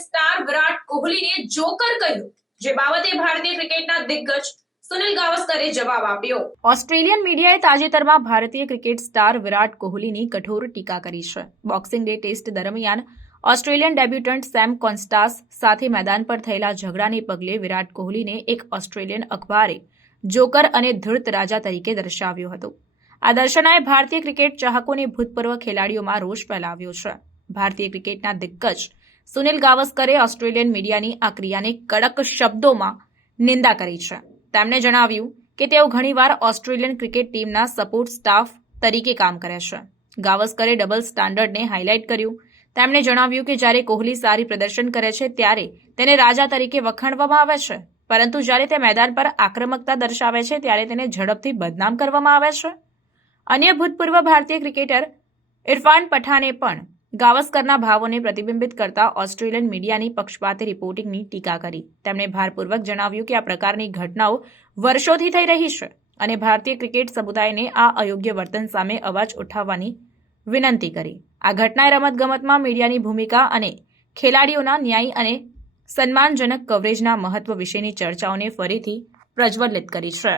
Star વિરાટ કોહલીને joker કહ્યું જે બાબતે ભારતીય ક્રિકેટના દિગ્ગજ સુનિલ ગાવસ્કરે જવાબ આપ્યો. ઓસ્ટ્રેલિયન મીડિયાએ તાજેતરમાં ભારતીય ક્રિકેટ સ્ટાર વિરાટ કોહલીની કઠોર ટીકા કરી છે. બોક્સિંગ ડે ટેસ્ટ દરમિયાન ઓસ્ટ્રેલિયન ડેબ્યુટન્ટ સેમ કોન્સ્ટાસ સાથે મેદાન પર થયેલા ઝઘડાને પગલે વિરાટ કોહલીને એક ઓસ્ટ્રેલિયન અખબારે જોકર અને ધૃત રાજા તરીકે દર્શાવ્યો હતો. આ દર્શનાએ ભારતીય ક્રિકેટ ચાહકોને ભૂતપૂર્વ ખેલાડીઓમાં રોષ ફેલાવ્યો છે. ભારતીય ક્રિકેટના દિગ્ગજ સુનિલ ગાવસ્કરે ઓસ્ટ્રેલિયન મીડિયાની આ ક્રિયાની કડક શબ્દોમાં નિંદા કરી છે. તેમણે જણાવ્યું કે તેઓ ઘણીવાર ઓસ્ટ્રેલિયન ક્રિકેટ ટીમના સપોર્ટ સ્ટાફ તરીકે કામ કરે છે. ગાવસ્કરે ડબલ સ્ટાન્ડર્ડને હાઇલાઇટ કર્યું. તેમણે જણાવ્યું કે જ્યારે કોહલી સારી પ્રદર્શન કરે છે ત્યારે તેને રાજા તરીકે વખાણવામાં આવે છે. પરંતુ જ્યારે તે મેદાન પર આક્રમકતા દર્શાવે છે ત્યારે તેને ઝડપથી બદનામ કરવામાં આવે છે. અન્ય ભૂતપૂર્વ ભારતીય ક્રિકેટર ઇરફાન પઠાને પણ ગાવસ્કરના ભાવોને પ્રતિબિંબિત કરતા ઓસ્ટ્રેલિયન મીડિયાની પક્ષપાતી રિપોર્ટિંગની ટીકા કરી. તેમણે ભારપૂર્વક જણાવ્યું કે આ પ્રકારની ઘટનાઓ વર્ષોથી થઈ રહી છે અને ભારતીય ક્રિકેટ સમુદાયને આ અયોગ્ય વર્તન સામે અવાજ ઉઠાવવાની વિનંતી કરી. આ ઘટનાએ રમતગમતમાં મીડિયાની ભૂમિકા અને ખેલાડીઓના ન્યાય અને સન્માનજનક કવરેજના મહત્વ વિશેની ચર્ચાઓને ફરીથી પ્રજ્વલિત કરી છે.